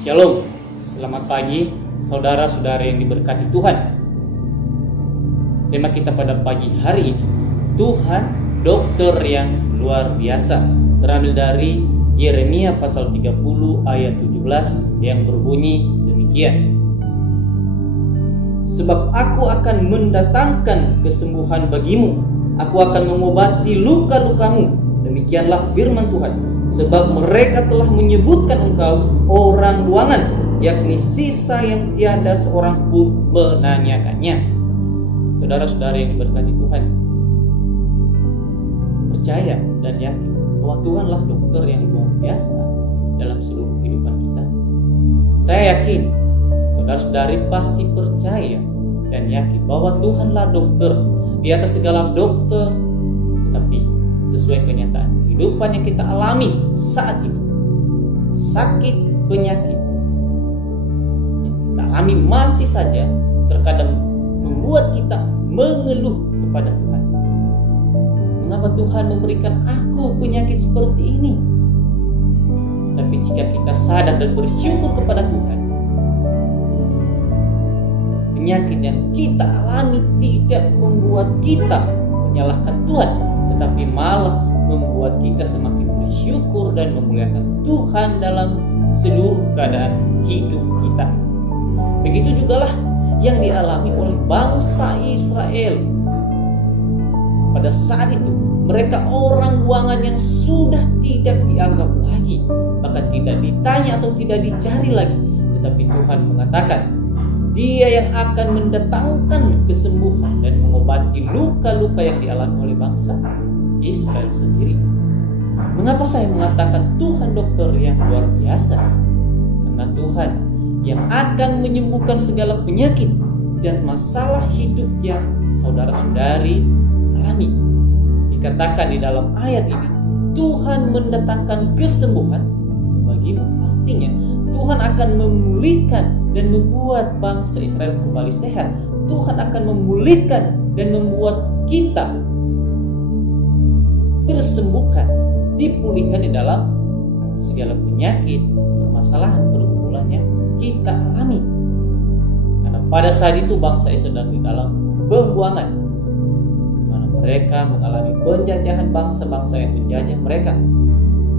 Shalom, selamat pagi saudara-saudara yang diberkati Tuhan. Tema kita pada pagi hari ini, Tuhan dokter yang luar biasa, terambil dari Yeremia pasal 30 ayat 17 yang berbunyi demikian. Sebab aku akan mendatangkan kesembuhan bagimu, aku akan mengobati luka-lukamu, demikianlah firman Tuhan. Sebab mereka telah menyebutkan engkau orang buangan, yakni sisa yang tiada seorang pun menanyakannya. Saudara-saudara yang diberkati Tuhan, percaya dan yakin bahwa Tuhanlah dokter yang luar biasa dalam seluruh kehidupan kita. Saya yakin saudara-saudari pasti percaya dan yakin bahwa Tuhanlah dokter di atas segala dokter, tetapi sesuai kenyataan kehidupan yang kita alami saat ini, sakit penyakit yang kita alami masih saja terkadang membuat kita mengeluh kepada Tuhan. Mengapa Tuhan memberikan aku penyakit seperti ini? Tapi jika kita sadar dan bersyukur kepada Tuhan, penyakit yang kita alami tidak membuat kita menyalahkan Tuhan, tetapi malah membuat kita semakin bersyukur dan memuliakan Tuhan dalam seluruh keadaan hidup kita. Begitu jugalah yang dialami oleh bangsa Israel. Pada saat itu mereka orang buangan yang sudah tidak dianggap lagi, bahkan tidak ditanya atau tidak dicari lagi. Tetapi Tuhan mengatakan Dia yang akan mendatangkan kesembuhan dan mengobati luka-luka yang dialami oleh bangsa Israel sendiri. Mengapa saya mengatakan Tuhan dokter yang luar biasa? Karena Tuhan yang akan menyembuhkan segala penyakit dan masalah hidup yang saudara-saudari alami. Dikatakan di dalam ayat ini, Tuhan mendatangkan kesembuhan bagimu. Artinya Tuhan akan memulihkan dan membuat bangsa Israel kembali sehat. Tuhan akan memulihkan dan membuat kita tersembuhkan, dipulihkan di dalam segala penyakit, permasalahan, pergumulan yang kita alami. Karena pada saat itu bangsa Israel sedang di dalam pembuangan, mana mereka mengalami penjajahan bangsa-bangsa yang menjajah mereka.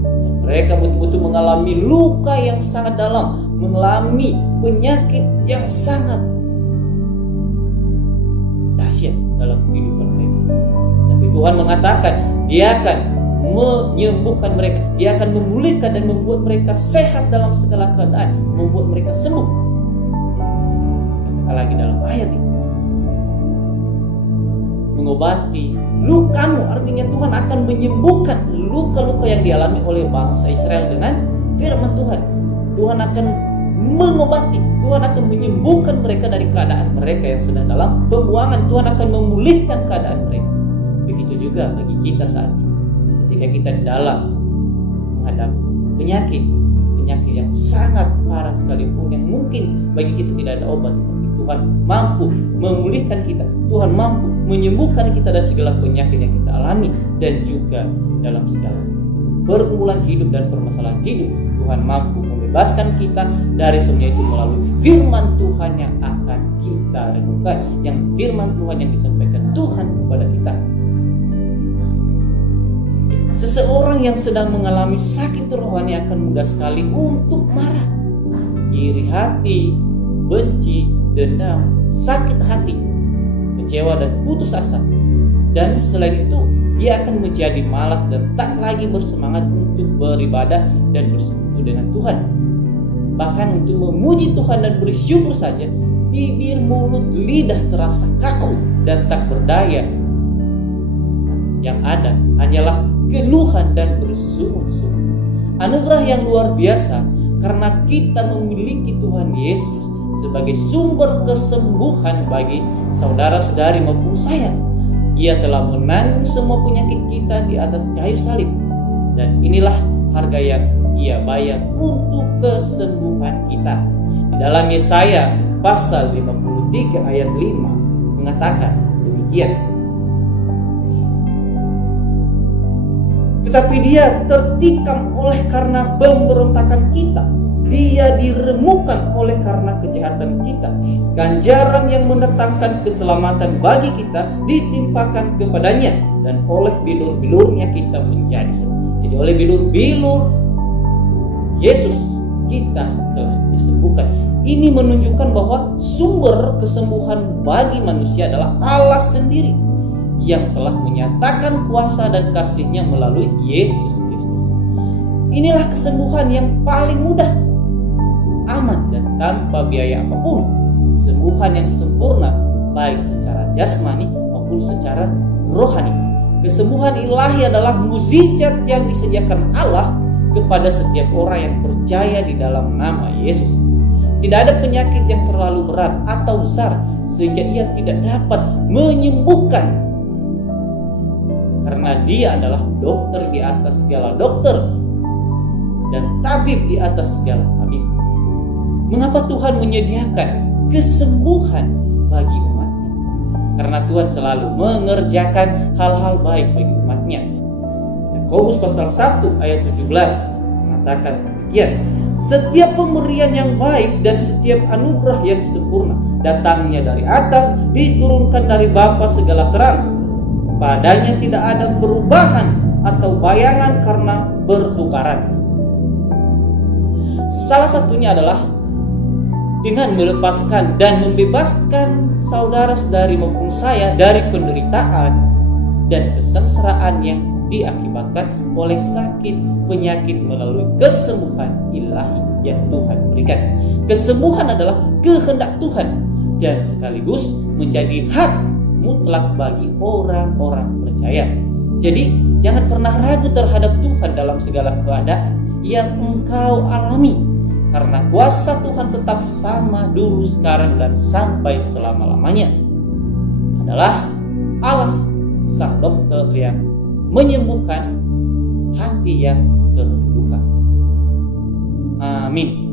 Dan mereka betul-betul mengalami luka yang sangat dalam, mengalami penyakit yang sangat dahsyat dalam kehidupan mereka. Tapi Tuhan mengatakan Dia akan menyembuhkan mereka, Dia akan memulihkan dan membuat mereka sehat dalam segala keadaan, membuat mereka sembuh. Katakan lagi dalam ayat ini, mengobati lukamu, artinya Tuhan akan menyembuhkan luka-luka yang dialami oleh bangsa Israel dengan firman Tuhan. Tuhan akan mengobati, Tuhan akan menyembuhkan mereka dari keadaan mereka yang sedang dalam pembuangan. Tuhan akan memulihkan keadaan mereka. Begitu juga bagi kita saat ini, ketika kita di dalam menghadapi penyakit yang sangat parah sekalipun, yang mungkin bagi kita tidak ada obat, tetapi Tuhan mampu memulihkan kita. Tuhan mampu menyembuhkan kita dari segala penyakit yang kita alami, dan juga dalam segala pergumulan hidup dan permasalahan hidup. Tuhan mampu membebaskan kita dari semua itu melalui firman Tuhan yang akan kita renungkan, yang firman Tuhan yang disampaikan Tuhan kepada kita. Seseorang yang sedang mengalami sakit rohani akan mudah sekali untuk marah, iri hati, benci, dendam, sakit hati, kecewa dan putus asa. Dan selain itu, dia akan menjadi malas dan tak lagi bersemangat untuk beribadah dan bersekutu dengan Tuhan. Bahkan untuk memuji Tuhan dan bersyukur saja, bibir, mulut, lidah terasa kaku dan tak berdaya. Yang ada hanyalah keluhan dan bersungut-sungut. Anugerah yang luar biasa karena kita memiliki Tuhan Yesus sebagai sumber kesembuhan bagi saudara-saudari maupun saya. Ia telah menanggung semua penyakit kita di atas kayu salib, dan inilah harga yang Ia bayar untuk kesembuhan kita. Di dalam Yesaya pasal 53 ayat 5 mengatakan demikian, tetapi Dia tertikam oleh karena pemberontakan kita, Dia diremukkan oleh karena kejahatan kita. Ganjaran yang mendatangkan keselamatan bagi kita ditimpakan kepadanya, dan oleh bilur-bilurnya kita menjadi sembuh. Jadi oleh bilur-bilur Yesus kita telah disembuhkan. Ini menunjukkan bahwa sumber kesembuhan bagi manusia adalah Allah sendiri yang telah menyatakan kuasa dan kasih-Nya melalui Yesus Kristus. Inilah kesembuhan yang paling mudah, aman, dan tanpa biaya apapun. Kesembuhan yang sempurna baik secara jasmani maupun secara rohani. Kesembuhan ilahi adalah mukjizat yang disediakan Allah kepada setiap orang yang percaya di dalam nama Yesus. Tidak ada penyakit yang terlalu berat atau besar sehingga ia tidak dapat menyembuhkan, karena Dia adalah dokter di atas segala dokter dan tabib di atas segala tabib. Mengapa Tuhan menyediakan kesembuhan bagi umat-Nya? Karena Tuhan selalu mengerjakan hal-hal baik bagi umat-Nya. Yakobus pasal 1 ayat 17 mengatakan demikian. Setiap pemberian yang baik dan setiap anugerah yang sempurna datangnya dari atas, diturunkan dari Bapa segala terang. Padanya tidak ada perubahan atau bayangan karena bertukaran. Salah satunya adalah dengan melepaskan dan membebaskan saudara-saudari maupun saya dari penderitaan dan kesengsaraan yang diakibatkan oleh sakit penyakit melalui kesembuhan ilahi yang Tuhan berikan. Kesembuhan adalah kehendak Tuhan dan sekaligus menjadi hak mutlak bagi orang-orang percaya. Jadi jangan pernah ragu terhadap Tuhan dalam segala keadaan yang engkau alami, karena kuasa Tuhan tetap sama dulu, sekarang, dan sampai selama-lamanya. Adalah Allah sang dokter yang menyembuhkan hati yang terluka. Amin.